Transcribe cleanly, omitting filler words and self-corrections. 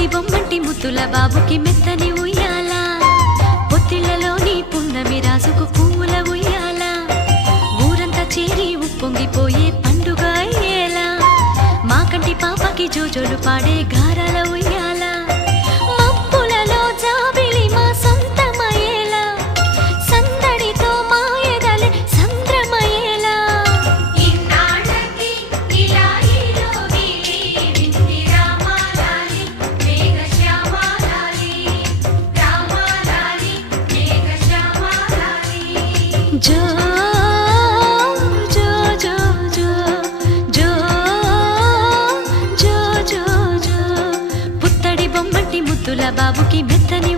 పుత్తడి బొమ్మంటి ముద్దుల బాబుకి మెత్తని ఉయ్యాల పొత్తిళ్లలోని పున్నమి రాసుకు పూల ఉయ్యాల ఊరంతా చేరి ఉప్పొంగిపోయే పండుగ అయ్యేలా మా కంటి పాపకి జోజోలు పాడే గారాల ఉయ్యాల మబ్బులలో జాబిలి మా సొంతమయ్యేలా సందడితో మా ఎదలే సంద్రమయ్యేలా జో జో జో జో జో జో జో జో పుత్తడి బొమ్మటి ముద్దుల బాబుకి మెత్తని